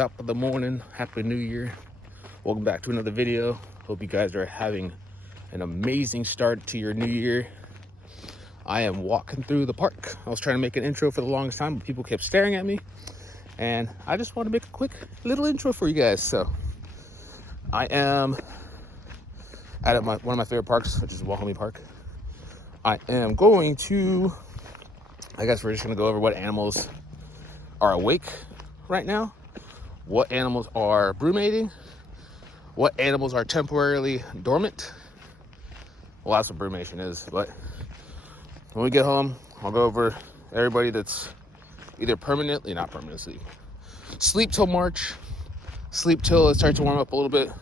top of the morning. Happy New Year. Welcome back to another video. Hope you guys are having an amazing start to your new year. I am walking through the park. I was trying to make an intro for the longest time, but people kept staring at me. And I just want to make a quick little intro for you guys. So I am at one of my favorite parks, which is Wahomie Park. I am going to, I guess we're just going to go over what animals are awake right now, what animals are brumating, what animals are temporarily dormant. Well, that's what brumation is, but when we get home, I'll go over everybody that's either not permanently sleep till March, sleep till it starts to warm up a little bit,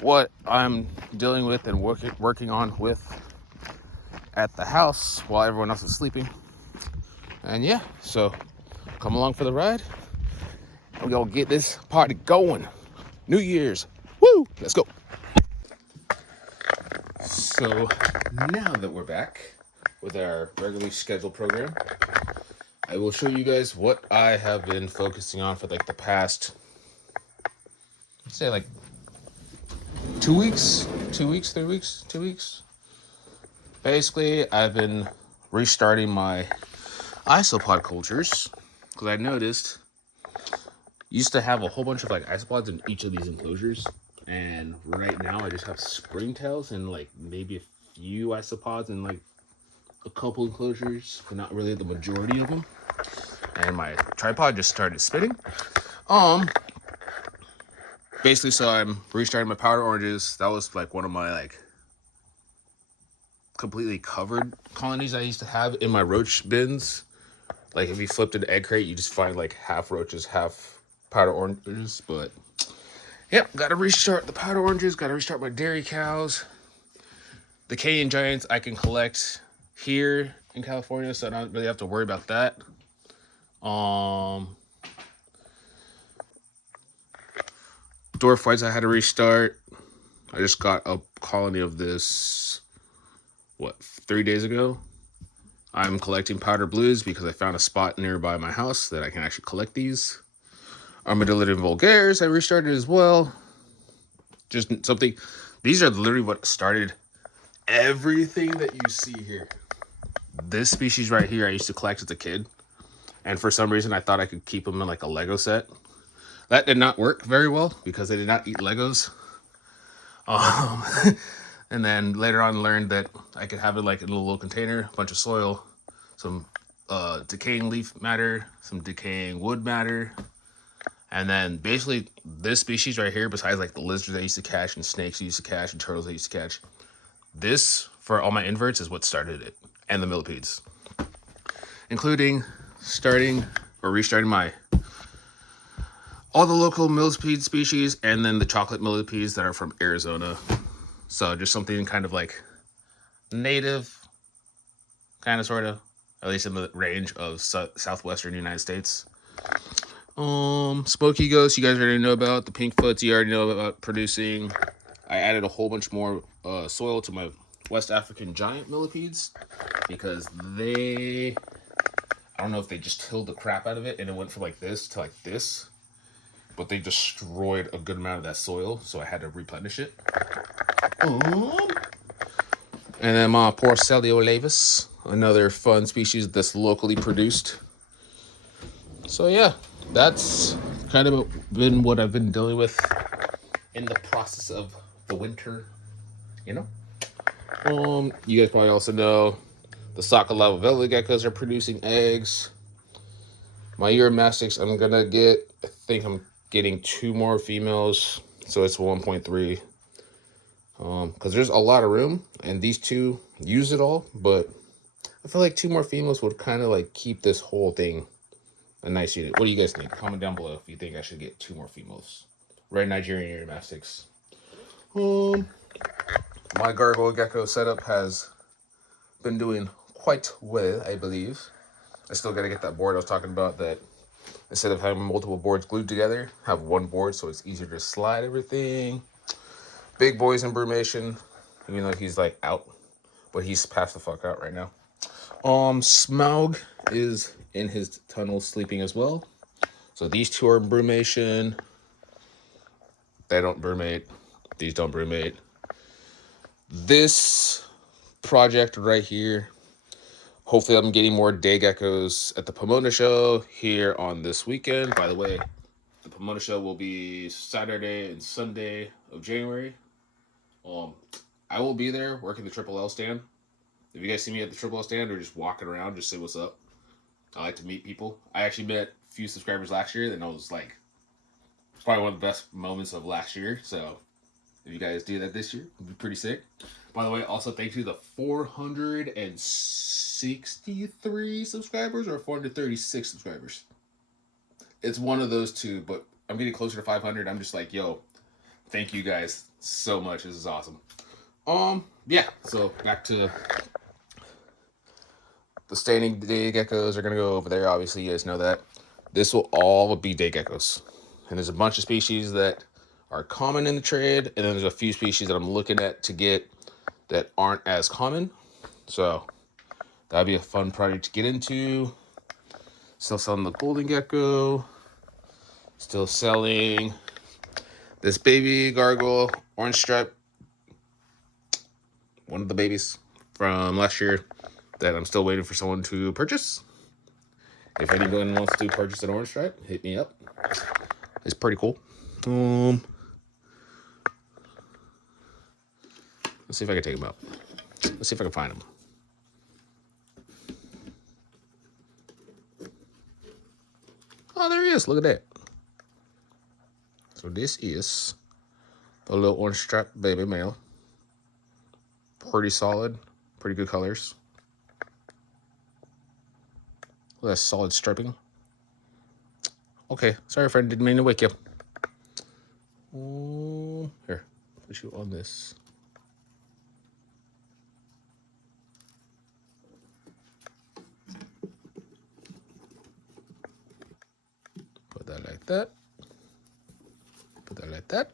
what I'm dealing with and working on with at the house while everyone else is sleeping. And yeah, so come along for the ride. We're gonna get this party going. New Year's, woo! Let's go. So now that we're back with our regularly scheduled program, I will show you guys what I have been focusing on for like the past, let's say like 2 weeks, 3 weeks, 2 weeks. Basically, I've been restarting my isopod cultures because I noticed used to have a whole bunch of like isopods in each of these enclosures, and right now I just have springtails and like maybe a few isopods in like a couple enclosures, but not really the majority of them. And my tripod just started spinning. Basically, so I'm restarting my powder oranges. That was like one of my like completely covered colonies I used to have in my roach bins. Like if you flipped an egg crate, you just find like half roaches, half powder oranges. But yep, gotta restart the powder oranges, gotta restart my dairy cows. The Canadian giants I can collect here in California, so I don't really have to worry about that. Dwarf whites I had to restart. I just got a colony of this 3 days ago. I'm collecting powder blues because I found a spot nearby my house that I can actually collect these. Armadillo and vulgaires I restarted as well. Just something. These are literally what started everything that you see here. This species right here I used to collect as a kid, and for some reason I thought I could keep them in like a Lego set. That did not work very well because they did not eat Legos. And then later on learned that I could have it like in a little container, a bunch of soil, some decaying leaf matter, some decaying wood matter, and then basically this species right here, besides like the lizards I used to catch and snakes I used to catch and turtles I used to catch, this for all my inverts is what started it, and the millipedes, including restarting my all the local millipede species, and then the chocolate millipedes that are from Arizona. So just something kind of like native, kind of sort of, at least in the range of southwestern United States. Smoky ghosts, you guys already know about. The pink foots, you already know about producing. I added a whole bunch more soil to my West African giant millipedes because I don't know if they just tilled the crap out of it and it went from like this to like this, but they destroyed a good amount of that soil, so I had to replenish it. And then my Porcelio laevis, another fun species that's locally produced. So yeah, that's kind of been what I've been dealing with in the process of the winter, you know. You guys probably also know the Socolava velvet geckos are producing eggs. My Uromastics, I think I'm getting 2 more females, so it's 1.3. Because there's a lot of room, and these 2 use it all, but I feel like 2 more females would kind of like keep this whole thing a nice unit. What do you guys think? Comment down below if you think I should get 2 more females. Red Nigerian Uromastics. My gargoyle gecko setup has been doing quite well, I believe. I still gotta get that board I was talking about, that instead of having multiple boards glued together, have one board so it's easier to slide everything. Big boy's in brumation, even though he's like out, but he's passed the fuck out right now. Smaug is in his tunnel sleeping as well. So these two are brumation. They don't brumate. These don't brumate. This project right here, hopefully I'm getting more day geckos at the Pomona show here on this weekend. By the way, the Pomona show will be Saturday and Sunday of January. I will be there working the Triple L stand. If you guys see me at the Triple L stand or just walking around, just say what's up. I like to meet people. I actually met a few subscribers last year, and I was like, it's probably one of the best moments of last year. So if you guys do that this year, it'll be pretty sick. By the way, also thank you to the 463 subscribers or 436 subscribers. It's one of those two, but I'm getting closer to 500. I'm just like, yo, thank you guys so much. This is awesome. Yeah. So back to the standing day geckos are gonna go over there. Obviously, you guys know that. This will all be day geckos, and there's a bunch of species that are common in the trade, and then there's a few species that I'm looking at to get that aren't as common. So that'd be a fun project to get into. Still selling the golden gecko. Still selling this baby gargoyle orange stripe. One of the babies from last year that I'm still waiting for someone to purchase. If anyone wants to purchase an orange stripe, hit me up. It's pretty cool. Let's see if I can take him out. Let's see if I can find him. Oh, there he is. Look at that. So this is the little orange stripe baby male. Pretty solid. Pretty good colors. Look at that solid striping. Okay. Sorry, friend. Didn't mean to wake you. Here. Put you on this. Put that like that. Put that like that.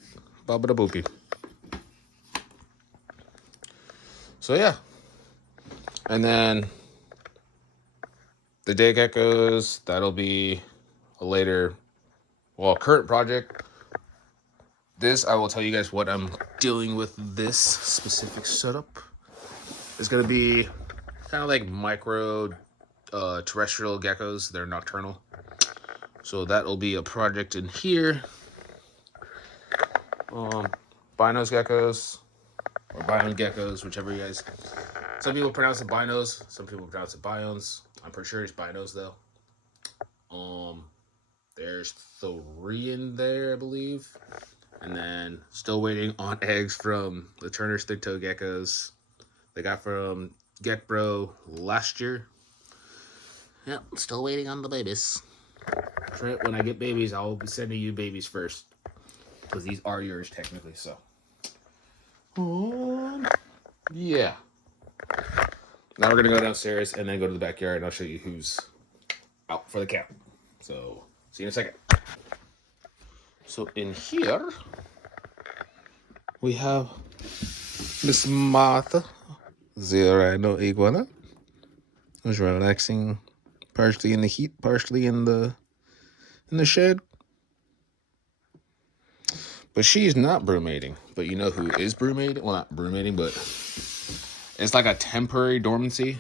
Baba boopy. So yeah. And then the day geckos, that'll be a later, well, current project. This, I will tell you guys what I'm dealing with this specific setup. It's going to be kind of like micro terrestrial geckos. They're nocturnal. So that'll be a project in here. Binos geckos, or bion geckos, whichever you guys. Some people pronounce it binos, some people pronounce it bions. I'm pretty sure it's binos though. There's 3 in there, I believe. And then still waiting on eggs from the Turner's thick-toe geckos they got from Gekbro last year. Yep, still waiting on the babies. Trent, when I get babies, I'll be sending you babies first. Because these are yours technically, so. Yeah. Now we're gonna go downstairs and then go to the backyard and I'll show you who's out for the count. So, see you in a second. So in here, we have Miss Martha, the rhino iguana, who's relaxing, partially in the heat, partially in the shed. But she's not brumating. But you know who is brumating? Well, not brumating, but it's like a temporary dormancy.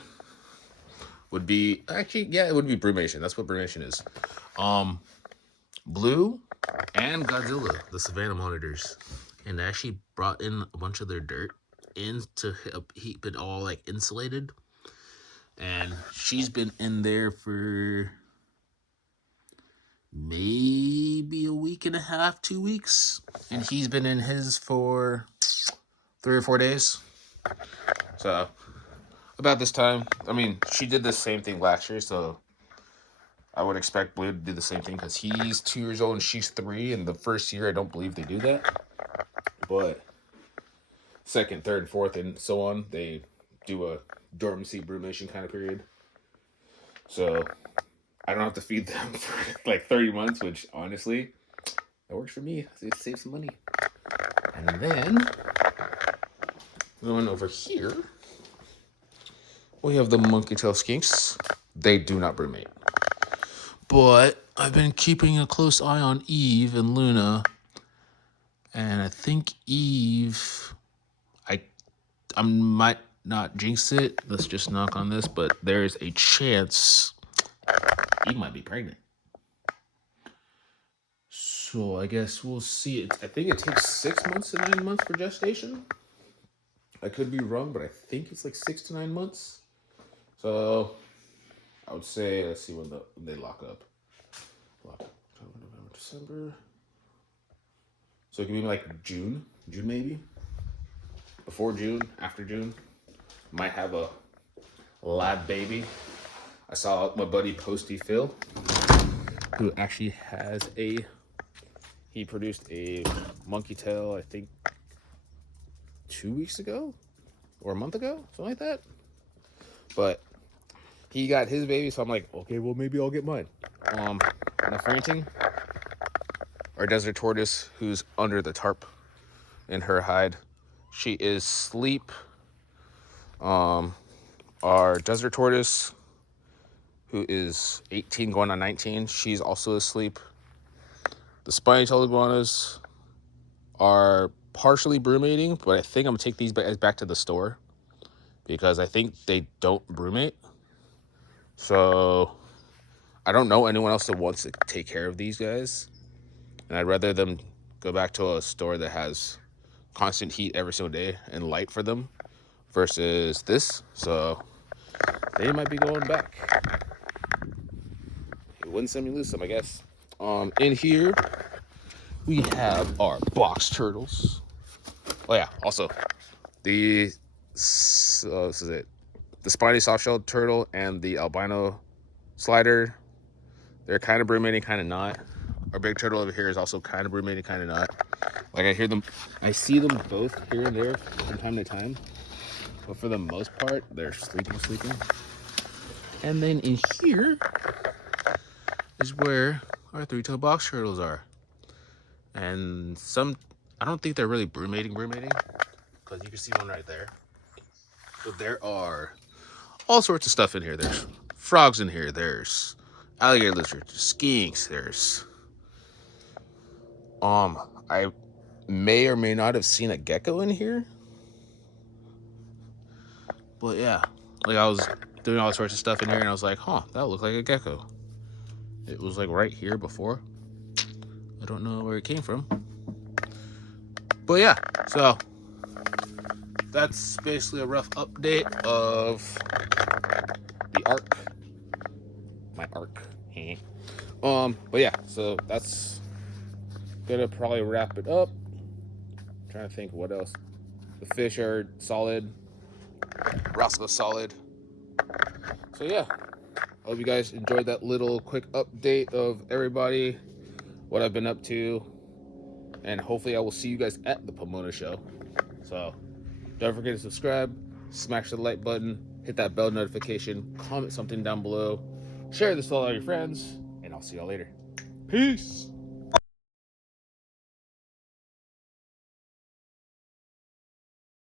Would be actually, yeah, it would be brumation. That's what brumation is. Blue and Godzilla, the Savannah monitors, and they actually brought in a bunch of their dirt in to keep it all like insulated. And she's been in there for maybe a week and a half, 2 weeks, and he's been in his for 3 or 4 days. So about this time, I mean, she did the same thing last year, so I would expect Blue to do the same thing because he's 2 years old and she's 3. And the first year, I don't believe they do that. But second, third, fourth, and so on, they do a dormancy brumation kind of period. So I don't have to feed them for like 30 months, which honestly, that works for me. It saves some money. And then going over here, we have the monkey tail skinks. They do not brumate. But I've been keeping a close eye on Eve and Luna, and I think Eve, I might not jinx it. Let's just knock on this, but there's a chance Eve might be pregnant. So I guess we'll see. I think it takes 6 months to 9 months for gestation. I could be wrong, but I think it's like 6 to 9 months. So I would say, let's see when they lock up. October, November, December. So it could be like June maybe. Before June, after June. Might have a lab baby. I saw my buddy Posty Phil, who actually has he produced a monkey tail, I think 2 weeks ago or a month ago, something like that. But he got his baby, so I'm like, okay, well maybe I'll get mine. Nefertiti, our desert tortoise, who's under the tarp in her hide, she is asleep. Our desert tortoise, who is 18 going on 19, she's also asleep. The spiny-tailed iguanas are partially brumating, but I think I'm gonna take these back to the store because I think they don't brumate. So I don't know anyone else that wants to take care of these guys, and I'd rather them go back to a store that has constant heat every single day and light for them versus this. So they might be going back. Win some, you lose some, I guess. In here we have our box turtles. Oh yeah, also this is it. The spiny soft-shelled turtle and the albino slider, they're kind of brumating, kind of not. Our big turtle over here is also kind of brumating, kind of not. Like I see them both here and there from time to time, but for the most part, they're sleeping. And then in here is where our three-tailed box turtles are. And I don't think they're really brumating, because you can see one right there. But there are all sorts of stuff in here. There's frogs in here. There's alligator lizards, skinks. There's I may or may not have seen a gecko in here. But yeah, like I was doing all sorts of stuff in here, and I was like, huh, that looks like a gecko. It was like right here before. I don't know where it came from. But yeah, so that's basically a rough update of the arc. My arc. But yeah, so that's gonna probably wrap it up. I'm trying to think what else. The fish are solid. Roscoe's solid. So yeah, I hope you guys enjoyed that little quick update of everybody, what I've been up to, and hopefully I will see you guys at the Pomona show. So don't forget to subscribe, smash the like button, hit that bell notification, comment something down below, share this with all your friends, and I'll see y'all later. Peace!